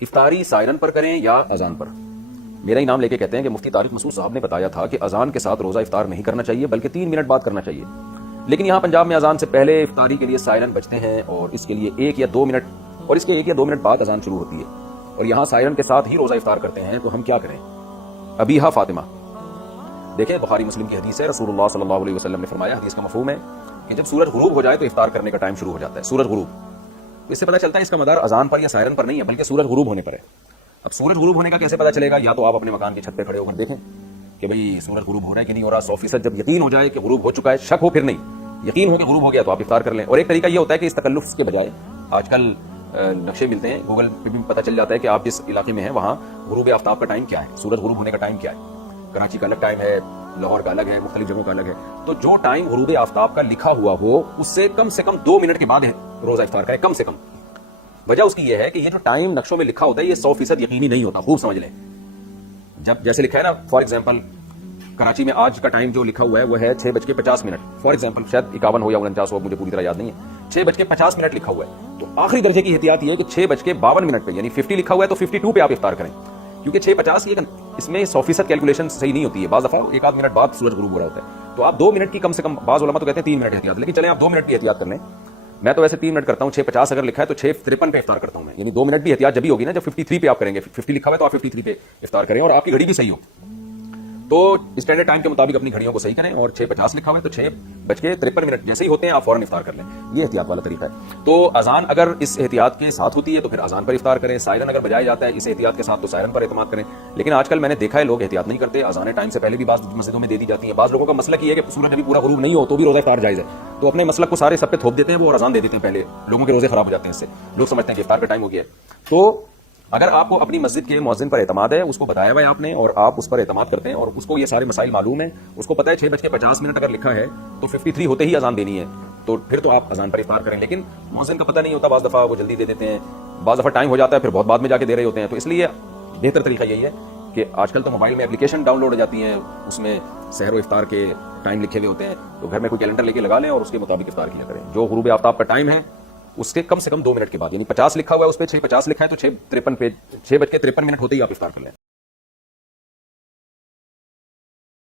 افطاری سائرن پر کریں یا اذان پر؟ میرا ہی نام لے کے کہتے ہیں کہ مفتی طارق مسعود صاحب نے بتایا تھا کہ اذان کے ساتھ روزہ افطار نہیں کرنا چاہیے بلکہ 3 منٹ بعد کرنا چاہیے، لیکن یہاں پنجاب میں اذان سے پہلے افطاری کے لیے سائرن بجتے ہیں اور اس کے لیے 1 یا 2 منٹ اور اس کے 1 یا 2 منٹ بعد اذان شروع ہوتی ہے، اور یہاں سائرن کے ساتھ ہی روزہ افطار کرتے ہیں، تو ہم کیا کریں؟ ابیہا فاطمہ، دیکھیں بخاری مسلم کی حدیث ہے، رسول اللہ صلی اللہ علیہ وسلم نے فرمایا، حدیث کا مفہوم ہے کہ جب سورج غروب ہو جائے تو افطار کرنے کا ٹائم شروع ہو جاتا ہے، سورج غروب۔ اس سے پتہ چلتا ہے اس کا مدار اذان پر یا سائرن پر نہیں ہے بلکہ سورج غروب ہونے پر ہے۔ اب سورج غروب ہونے کا کیسے پتہ چلے گا؟ یا تو آپ اپنے مکان کی چھت پہ کھڑے ہو کر دیکھیں کہ بھئی سورج غروب ہو رہا ہے کہ نہیں ہو رہا، 100% جب یقین ہو جائے کہ غروب ہو چکا ہے، شک ہو پھر نہیں، یقین ہو کہ غروب ہو گیا تو آپ افطار کر لیں۔ اور ایک طریقہ یہ ہوتا ہے کہ اس تکلف کے بجائے آج کل نقشے ملتے ہیں، گوگل پہ بھی پتہ چل جاتا ہے کہ آپ جس علاقے میں ہیں وہاں غروب آفتاب کا ٹائم کیا ہے، سورج غروب ہونے کا ٹائم کیا ہے، کراچی کا الگ ٹائم ہے، لاہور کا الگ ہے، مختلف جگہوں کا الگ ہے، تو جو ٹائم غروب آفتاب کا لکھا ہوا ہو اس سے کم 2 منٹ کے بعد روزہ افطار کریں، کم سے کم۔ وجہ اس کی یہ ہے کہ یہ جو ٹائم نقشوں میں لکھا ہوتا ہے یہ 100% یقینی نہیں ہوتا، خوب سمجھ لیں۔ جب جیسے لکھا ہے نا، فار ایگزامپل کراچی میں آج کا ٹائم جو لکھا ہوا ہے وہ ہے 6:50، فار ایگزامپل، شاید 51 ہو یا 49 ہو، مجھے پوری طرح یاد نہیں ہے، 6:50 لکھا ہوا ہے، تو آخری درجے کی احتیاط یہ ہے کہ 6:52 پہ، یعنی 50 لکھا ہوا ہے تو 52 پہ آپ افطار کریں، کیونکہ 6:50 اس میں 100% کیلکولیشن صحیح نہیں ہوتی ہے، بعض دفعہ 1 منٹ بعد سورج غروب ہو رہا ہوتا ہے، تو آپ 2 منٹ کی کم سے کم، بعض علماء تو کہتے ہیں 3 منٹ احتیاط، لیکن چلیں آپ 2 منٹ کی احتیاط کر لیں۔ میں تو ویسے 3 منٹ کرتا ہوں، 6:50 اگر لکھا ہے تو 6:53 پہ افطار کرتا ہوں میں، یعنی 2 منٹ بھی احتیاط جب بھی ہوگی نا جب 53 پہ آپ کریں گے، 50 لکھا ہوا ہے تو آپ 53 پہ افطار کریں اور آپ کی گھڑی بھی صحیح ہو، تو اسٹینڈرڈ ٹائم کے مطابق اپنی گھڑیوں کو صحیح کریں، اور 6:50 لکھا ہوا ہے تو 6:53 جیسے ہی ہوتے ہیں آپ فوراً افطار کر لیں، یہ احتیاط والا طریقہ ہے۔ تو اذان اگر اس احتیاط کے ساتھ ہوتی ہے تو پھر اذان پر افطار کریں، سائرن اگر بجایا جاتا ہے اس احتیاط کے ساتھ تو سائرن پر اعتماد کریں، لیکن آج کل میں نے دیکھا ہے لوگ احتیاط نہیں کرتے، اذانیں ٹائم سے پہلے بھی بعض مسجدوں میں دے دی جاتی ہیں، بعض لوگوں کا مسلک یہ ہے کہ سورج ابھی پورا غروب نہیں ہو تو بھی روزہ افطار جائز ہے، تو اپنے مسلک کو سارے سب پہ تھوپ دیتے ہیں وہ، اور اذان دے دیتے ہیں پہلے، لوگوں کے روزے خراب ہو جاتے ہیں اس سے، لوگ سمجھتے ہیں کہ افطار کا ٹائم ہو گیا ہے۔ تو اگر آپ کو اپنی مسجد کے مؤذن پر اعتماد ہے، اس کو بتایا ہوا ہے آپ نے اور آپ اس پر اعتماد کرتے ہیں اور اس کو یہ سارے مسائل معلوم ہیں، اس کو پتہ ہے 6:50 اگر لکھا ہے تو 53 ہوتے ہی اذان دینی ہے، تو پھر تو آپ اذان پر افطار کریں، لیکن مؤذن کا پتہ نہیں ہوتا، بعض دفعہ وہ جلدی دے دیتے ہیں، بعض دفعہ ٹائم ہو جاتا ہے پھر بہت بعد میں جا کے دے رہے ہوتے ہیں، تو اس لیے بہتر طریقہ یہی ہے کہ آج کل تو موبائل میں اپلیکیشن ڈاؤن لوڈ ہو جاتی ہیں، اس میں سحر و افطار کے ٹائم لکھے ہوئے ہوتے ہیں، تو گھر میں کوئی کیلنڈر لے کے لگا لیں اور اس کے مطابق افطار کیا کریں، جو غروب آفتاب کا ٹائم ہے اس کے کم سے کم 2 منٹ کے بعد، یعنی 50 لکھا ہوا ہے اس پہ 6:50 لکھا ہے تو 6:53 ہوتے ہی آپ افطار کر لیں۔